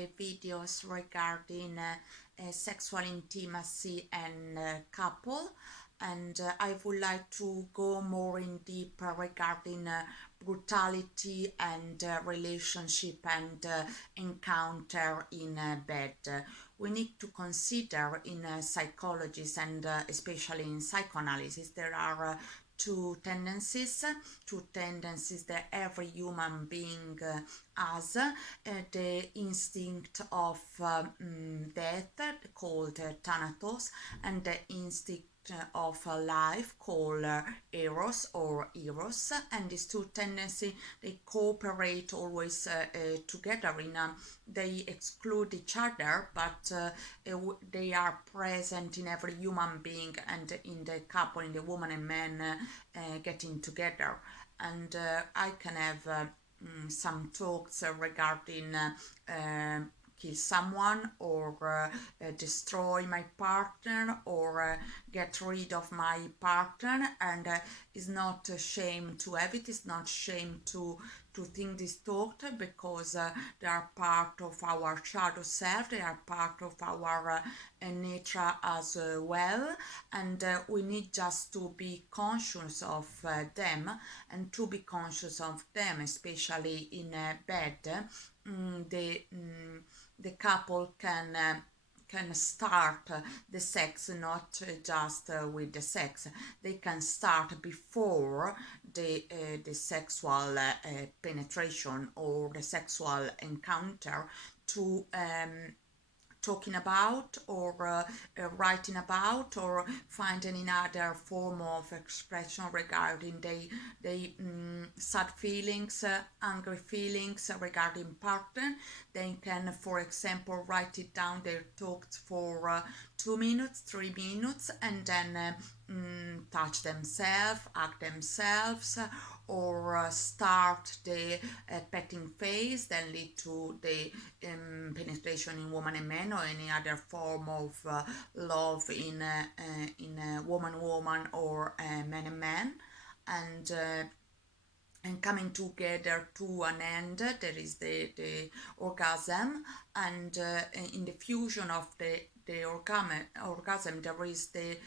my videos regarding sexual intimacy and couple, and I would like to go more in deep regarding brutality and relationship and encounter in bed. We need to consider in psychologists and especially in psychoanalysis there are two tendencies that every human being has, the instinct of death called thanatos, and the instinct of life called eros or eros, and these two tendencies they cooperate always together in they exclude each other, but they are present in every human being and in the couple, in the woman and man getting together. And I can have some talks regarding kill someone or destroy my partner or get rid of my partner, and it's not a shame to have it. It's not shame to think this thought, because they are part of our shadow self, they are part of our nature as well, and we need just to be conscious of them, and to be conscious of them, especially in bed. The couple can start the sex not just with the sex. They can start before the sexual penetration or the sexual encounter to talking about or writing about or finding another form of expression regarding the sad feelings, angry feelings regarding partner. They can, for example, write it down their thoughts for 2 minutes, 3 minutes, and then touch themselves, hug themselves, or start the petting phase, then lead to the penetration in woman and man, or any other form of love in woman or man and man, and coming together to an end. There is the orgasm, and in the fusion of the orgasm there is the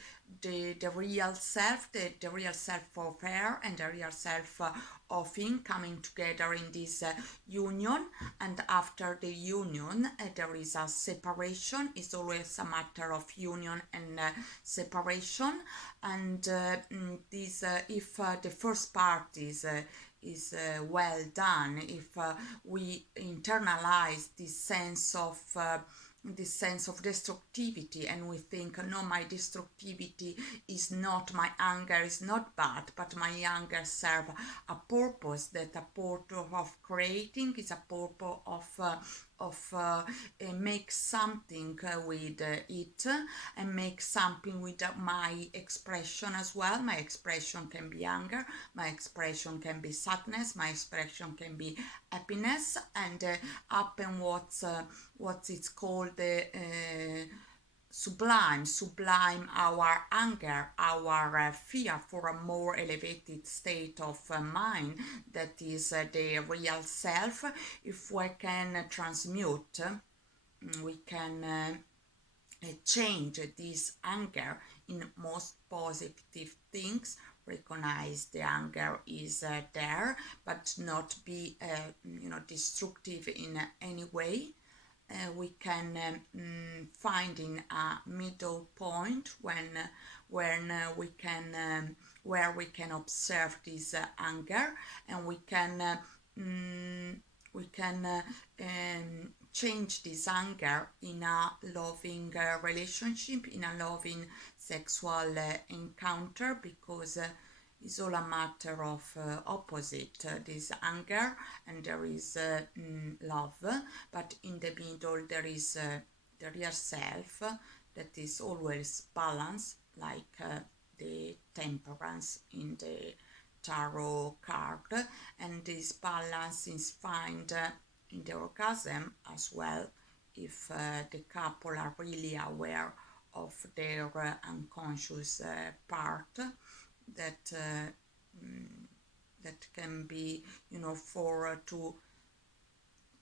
real self, the real self of her and the real self of him coming together in this union. And after the union there is a separation. It's always a matter of union and separation, and this if the first part is well done, if we internalize this sense of destructivity, and we think, no, my destructivity is not, my anger is not bad, but my anger serves a purpose, that a purpose of creating is a purpose of make something with it, and make something with my expression as well. My expression can be anger, my expression can be sadness, my expression can be happiness, and happen what's it's called the sublime our anger, our fear for a more elevated state of mind, that is the real self. If we can transmute, we can change this anger in most positive things. Recognize the anger is there, but not be destructive in any way. We can find in a middle point when we can where we can observe this anger, and we can change this anger in a loving relationship, in a loving sexual encounter, because it's all a matter of opposite, this anger, and there is love, but in the middle there is the real self that is always balanced, like the temperance in the tarot card, and this balance is found in the orgasm as well, if the couple are really aware of their unconscious part, that that can be, for to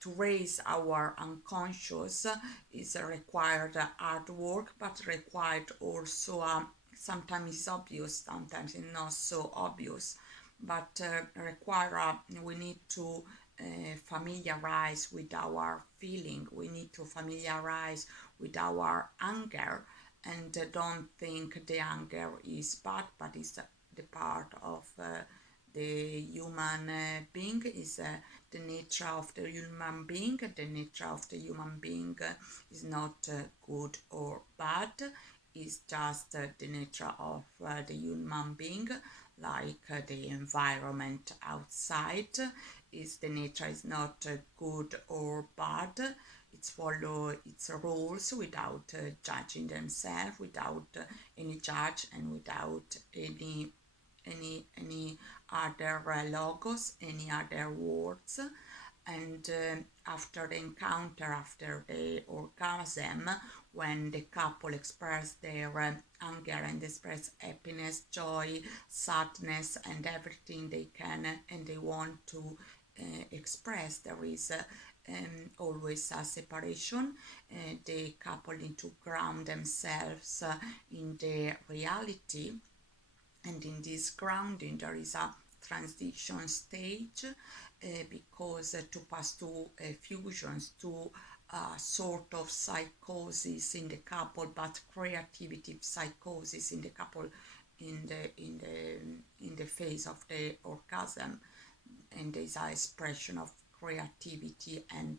to raise our unconscious is required hard work, but required also sometimes it's obvious, sometimes it's not so obvious, but we need to familiarize with our feeling. We need to familiarize with our anger, and don't think the anger is bad, but it's the part of the human being, is the nature of the human being. The nature of the human being is not good or bad, it's just the nature of the human being, like the environment outside. Is the nature is not good or bad, it's follow its rules without judging themselves, without any judge, and without any other logos, any other words. And after the encounter, after the orgasm, when the couple express their anger and express happiness, joy, sadness, and everything they can and they want to express, there is always a separation. The couple need to ground themselves in the reality, and in this grounding there is a transition stage, because to pass to fusions, to sort of psychosis in the couple, but creativity psychosis in the couple in the phase of the orgasm, and there is an expression of creativity and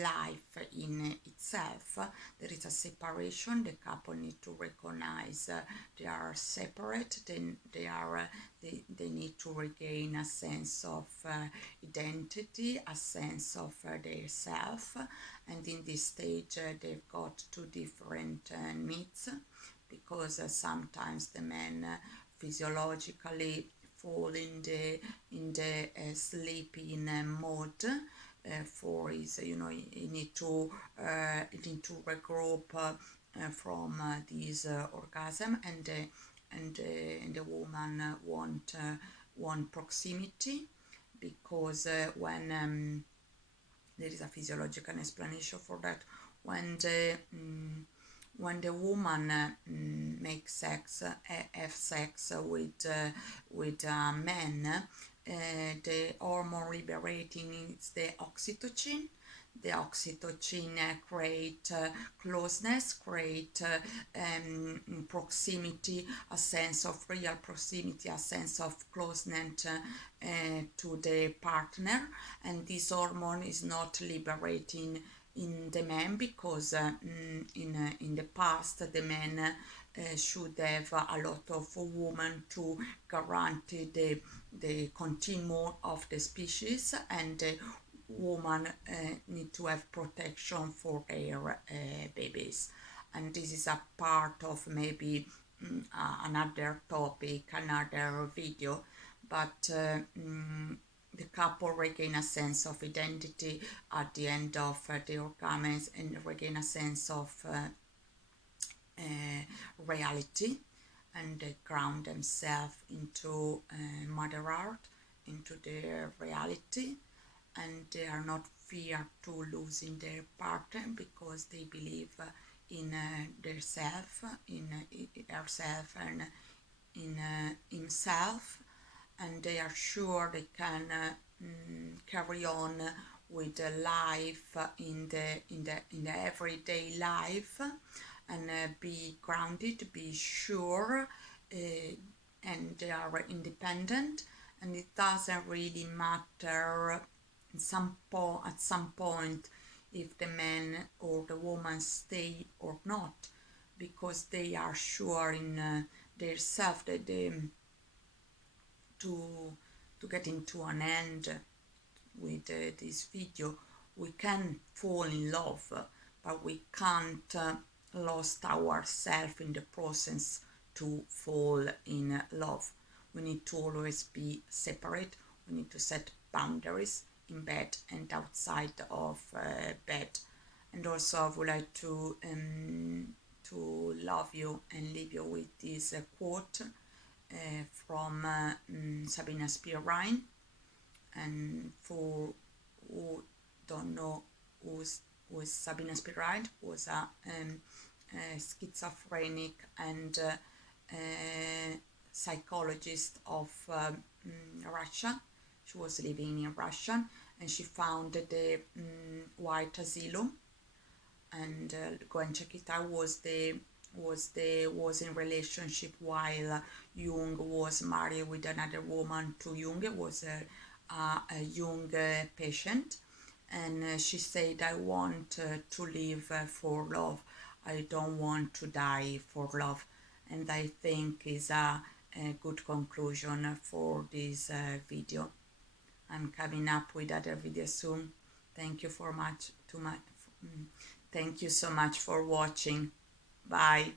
life in itself. There is a separation. The couple need to recognize they are separate. Then they need to regain a sense of identity, a sense of their self. And in this stage, they've got two different needs, because sometimes the men physiologically fall in the sleeping mode, for his, you need to regroup from this orgasm, and the woman want proximity, because when there is a physiological explanation for that. When the woman makes sex, have sex with men, the hormone liberating is the oxytocin. The oxytocin create closeness, create proximity, a sense of real proximity, a sense of closeness to the partner. And this hormone is not liberating in the men, because in the past the men should have a lot of women to guarantee the continuum of the species, and women need to have protection for their babies. And this is a part of maybe another topic, another video, but the couple regain a sense of identity at the end of the orgasm, and regain a sense of reality, and they ground themselves into Mother Earth, into their reality, and they are not fear to losing their partner, because they believe in their self, in herself, and in himself, and they are sure they can carry on with the life in the everyday life, and be grounded, be sure, and they are independent, and it doesn't really matter at some point if the man or the woman stay or not, because they are sure in their self that they to get into an end with this video. We can fall in love, but we can't lost ourselves in the process to fall in love. We need to always be separate. We need to set boundaries in bed and outside of bed. And also I would like to love you and leave you with this quote from Sabina Spearine, and for who don't know who's Sabina Spiride, was a schizophrenic and psychologist of Russia. She was living in Russia, and she founded the White Asylum. And go and check it out. Was in relationship while Jung was married with another woman to Jung. Was a Jung patient, and she said, I want to live for love. I don't want to die for love. And I think is a good conclusion for this video. I'm coming up with other videos soon. Thank you thank you so much for watching. Bye.